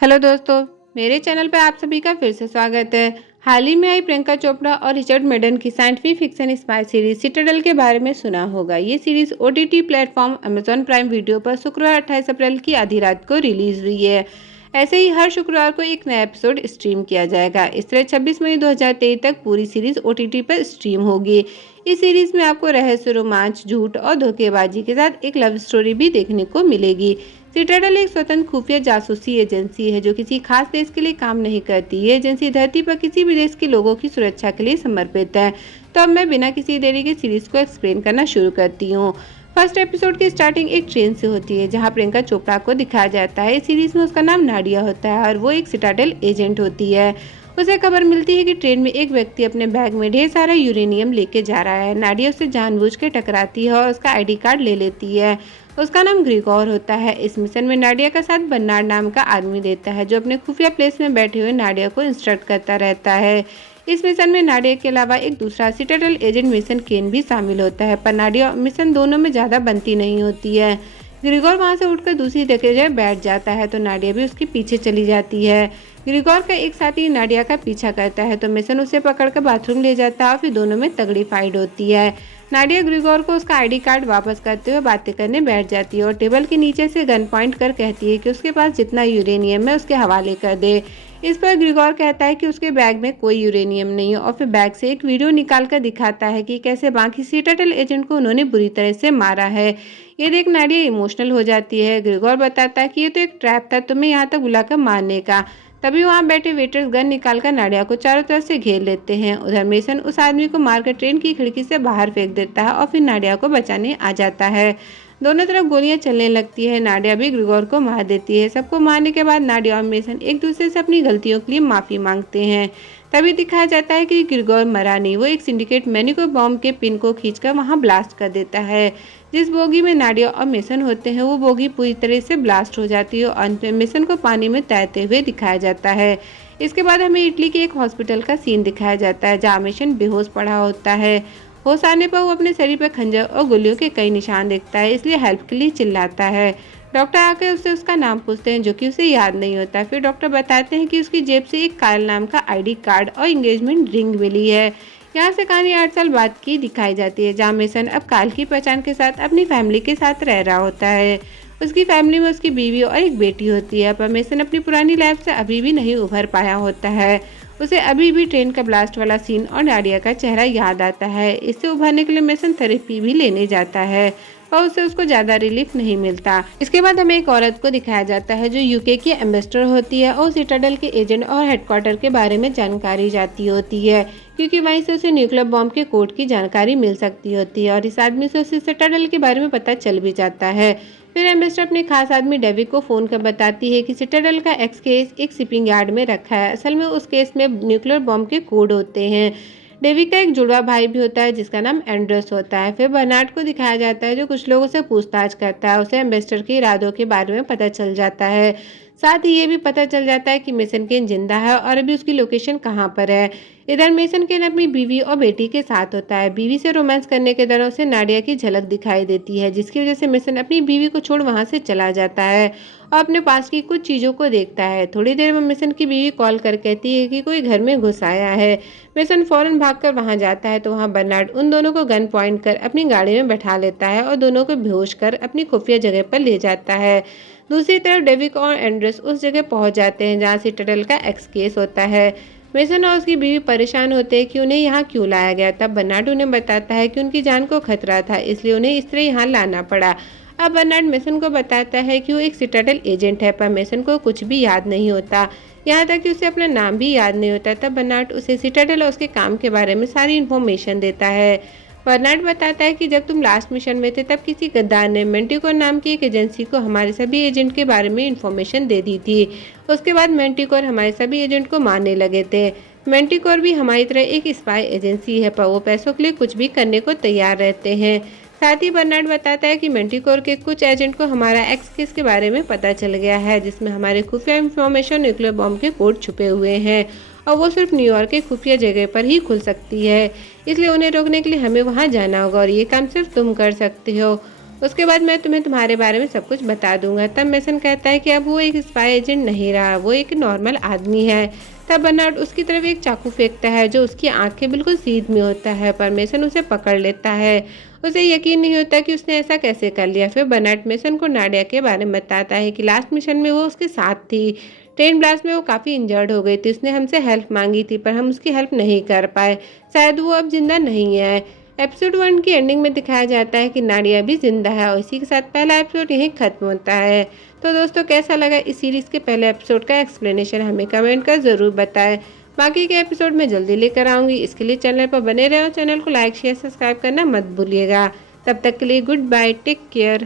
Hello दोस्तों, मेरे channel पर आप सभी का फिर से स्वागत है। हाल ही में आई प्रियंका चोपड़ा और रिचर्ड मेडन की scientific fiction spy series Citadel के बारे में सुना होगा। ये series OTT platform Amazon prime video पर शुक्रवार 28 अप्रैल की आधी रात को रिलीज हुई है। ऐसे ही हर शुक्रवार को एक नया एपिसोड स्ट्रीम किया जाएगा। इस तरह 26 मई 2023 तक पूरी सीरीज ओटीटी पर स्ट्रीम होगी। इस सीरीज में आपको रहस्य, रोमांच, झूठ और धोखेबाजी के साथ एक लव स्टोरी भी देखने को मिलेगी। सिटाडेल एक स्वतंत्र खुफिया जासूसी एजेंसी है जो किसी खास देश के लिए काम नहीं करती। ये एजेंसी धरती पर किसी भी देश के लोगों की सुरक्षा के लिए समर्पित है। तो अब मैं बिना किसी देरी के सीरीज को एक्सप्लेन करना शुरू करती हूँ। फर्स्ट एपिसोड की स्टार्टिंग एक ट्रेन से होती है जहाँ प्रियंका चोपड़ा को दिखाया जाता है। इस सीरीज में उसका नाम नाडिया होता है और वो एक सिटाडेल एजेंट होती है। उसे खबर मिलती है कि ट्रेन में एक व्यक्ति अपने बैग में ढेर सारा यूरेनियम लेके जा रहा है। नाडिया उससे जानबूझ के टकराती है और उसका आईडी कार्ड ले लेती है। उसका नाम ग्रिगोर होता है। इस मिशन में नाडिया का साथ बर्नार्ड नाम का आदमी देता है जो अपने खुफिया प्लेस में बैठे हुए नाडिया को इंस्ट्रक्ट करता रहता है। इस मिशन में नाडिया के अलावा एक दूसरा सिटाडेल एजेंट मिशन केन भी शामिल होता है, पर नाडिया और मिशन दोनों में ज़्यादा बनती नहीं होती है। ग्रिगोर वहाँ से उठकर दूसरी जगह बैठ जाता है तो नाडिया भी उसके पीछे चली जाती है। ग्रिगोर का एक साथी नाडिया का पीछा करता है तो मिशन उसे पकड़कर बाथरूम ले जाता है और फिर दोनों में तगड़ी फाइट होती है। नाडिया ग्रिगोर को उसका आईडी कार्ड वापस करते हुए बातें करने बैठ जाती है और टेबल के नीचे से गन पॉइंट कर कहती है कि उसके पास जितना यूरेनियम है उसके हवाले कर दे। इस पर ग्रिगोर कहता है कि उसके बैग में कोई यूरेनियम नहीं है और फिर बैग से एक वीडियो निकाल कर दिखाता है कि कैसे बाकी सिटाडेल एजेंट को उन्होंने बुरी तरह से मारा है। ये देख नाडिया इमोशनल हो जाती है। ग्रिगोर बताता है कि ये तो एक ट्रैप था तुम्हें यहाँ तक बुलाकर मारने का। तभी वहाँ बैठे वेटर्स गन निकालकर नाडिया को चारों तरफ से घेर लेते हैं। उधर मेसन उस आदमी को मारकर ट्रेन की खिड़की से बाहर फेंक देता है और फिर नाडिया को बचाने आ जाता है। दोनों तरफ गोलियां चलने लगती है। नाडिया भी ग्रिगोर को मार देती है। सबको मारने के बाद नाडिया और मेसन एक दूसरे से अपनी गलतियों के लिए माफी मांगते हैं। तभी दिखाया जाता है कि ग्रिगोर मरा नहीं, वो एक सिंडिकेट मैनिको बॉम्ब के पिन को खींचकर वहां ब्लास्ट कर देता है। जिस बोगी में नाडिया और मेसन होते हैं वो बोगी पूरी तरह से ब्लास्ट हो जाती है और अंत में मेसन को पानी में तैरते हुए दिखाया जाता है। इसके बाद हमें इटली के एक हॉस्पिटल का सीन दिखाया जाता है जहाँ मेसन बेहोश पड़ा होता है। होश आने पर वो अपने शरीर पर खंजर और गोलियों के कई निशान देखता है, इसलिए हेल्प के लिए चिल्लाता है। डॉक्टर आकर उससे उसका नाम पूछते हैं जो कि उसे याद नहीं होता। फिर डॉक्टर बताते हैं कि उसकी जेब से एक काल नाम का आईडी कार्ड और एंगेजमेंट रिंग मिली है। यहाँ से कहानी 8 साल बाद की दिखाई जाती है जहाँ मेसन अब काल की पहचान के साथ अपनी फैमिली के साथ रह रहा होता है। उसकी फैमिली में उसकी बीवी और एक बेटी होती है, पर मेसन अपनी पुरानी लाइफ से अभी भी नहीं उभर पाया होता है। उसे अभी भी ट्रेन का ब्लास्ट वाला सीन और नाडिया का चेहरा याद आता है। इससे उभरने के लिए मेसन थेरेपी भी लेने जाता है और उससे उसको ज्यादा रिलीफ नहीं मिलता। इसके बाद हमें एक औरत को दिखाया जाता है जो यूके की एम्बेसडर होती है और सिटाडेल के एजेंट और हेडक्वार्टर के बारे में जानकारी जाती होती है क्योंकि वहीं से उसे न्यूक्लियर बॉम्ब के कोड की जानकारी मिल सकती होती है और इस आदमी से उसे सिटाडेल के बारे में पता चल भी जाता है। फिर एम्बेसडर अपने खास आदमी डेविड को फोन कर बताती है कि सिटाडेल का एक्स केस एक शिपिंग यार्ड में रखा है। असल में उस केस में न्यूक्लियर बॉम्ब के कोड होते हैं। डेविड का एक जुड़वा भाई भी होता है जिसका नाम एंड्रस होता है। फिर बर्नार्ड को दिखाया जाता है जो कुछ लोगों से पूछताछ करता है। उसे एम्बेसडर के इरादों के बारे में पता चल जाता है। साथ ही ये भी पता चल जाता है कि मेसन केन जिंदा है और अभी उसकी लोकेशन कहाँ पर है। इधर मेसन केन अपनी बीवी और बेटी के साथ होता है। बीवी से रोमांस करने के दौरान उसे नाडिया की झलक दिखाई देती है जिसकी वजह से मेसन अपनी बीवी को छोड़ वहां से चला जाता है और अपने पास की कुछ चीजों को देखता है। थोड़ी देर में मेसन की बीवी कॉल कर कहती है कि कोई घर में घुस आया है। मेसन फौरन भागकर वहां जाता है तो वहां बर्नार्ड उन दोनों को गन पॉइंट कर अपनी गाड़ी में बैठा लेता है और दोनों को बेहोश कर अपनी खुफिया जगह पर ले जाता है। दूसरी तरफ डेविड और एंड्रस उस जगह पहुंच जाते हैं जहां सिटाडेल का एक्स केस होता है। मेसन और उसकी बीवी परेशान होते हैं कि उन्हें यहाँ क्यों लाया गया। तब बर्नार्ड उन्हें बताता है कि उनकी जान को खतरा था इसलिए उन्हें इस तरह यहाँ लाना पड़ा। अब बर्नार्ड मेसन को बताता है कि वो एक सिटाडेल एजेंट है, पर मेसन को कुछ भी याद नहीं होता, यहाँ तक कि उसे अपना नाम भी याद नहीं होता। तब बर्नार्ड उसे सिटाडेल और उसके काम के बारे में सारी इन्फॉर्मेशन देता है। बर्नार्ड बताता है कि जब तुम लास्ट मिशन में थे तब किसी गद्दार ने मेंटिकोर नाम की एक एजेंसी को हमारे सभी एजेंट के बारे में इन्फॉर्मेशन दे दी थी। उसके बाद मेंटिकोर हमारे सभी एजेंट को मारने लगे थे। मेंटिकोर भी हमारी तरह एक स्पाई एजेंसी है, पर वो पैसों के लिए कुछ भी करने को तैयार रहते हैं। साथ ही बर्नार्ड बताता है कि मेंटिकोर के कुछ एजेंट को हमारा एक्स केस के बारे में पता चल गया है जिसमें हमारे खुफिया इंफॉर्मेशन न्यूक्लियर बॉम्ब के कोड छुपे हुए हैं और वो सिर्फ न्यूयॉर्क के खुफिया जगह पर ही खुल सकती है, इसलिए उन्हें रोकने के लिए हमें वहां जाना होगा और ये काम सिर्फ तुम कर सकते हो। उसके बाद मैं तुम्हें तुम्हारे बारे में सब कुछ बता दूंगा। तब मेसन कहता है कि अब वो एक स्पाई एजेंट नहीं रहा, वो एक नॉर्मल आदमी है। तब बर्नार्ड उसकी तरफ एक चाकू फेंकता है जो उसकी आंख के बिल्कुल सीध में होता है, पर मेसन उसे पकड़ लेता है। उसे यकीन नहीं होता कि उसने ऐसा कैसे कर लिया। फिर बर्नार्ड मेसन को नाडिया के बारे में बताता है कि लास्ट मिशन में वो उसके साथ थी। ट्रेन ब्लास्ट में वो काफ़ी इंजर्ड हो गई थी, उसने हमसे हेल्प मांगी थी पर हम उसकी हेल्प नहीं कर पाए। शायद वो अब जिंदा नहीं है। एपिसोड 1 की एंडिंग में दिखाया जाता है कि नाडिया भी जिंदा है और इसी के साथ पहला एपिसोड यहीं खत्म होता है। तो दोस्तों, कैसा लगा इस सीरीज़ के पहले एपिसोड का एक्सप्लेनेशन हमें कमेंट कर ज़रूर बताएं। बाकी के एपिसोड में जल्दी लेकर आऊँगी, इसके लिए चैनल पर बने रहो। चैनल को लाइक शेयर सब्सक्राइब करना मत भूलिएगा। तब तक के लिए गुड बाय, टेक केयर।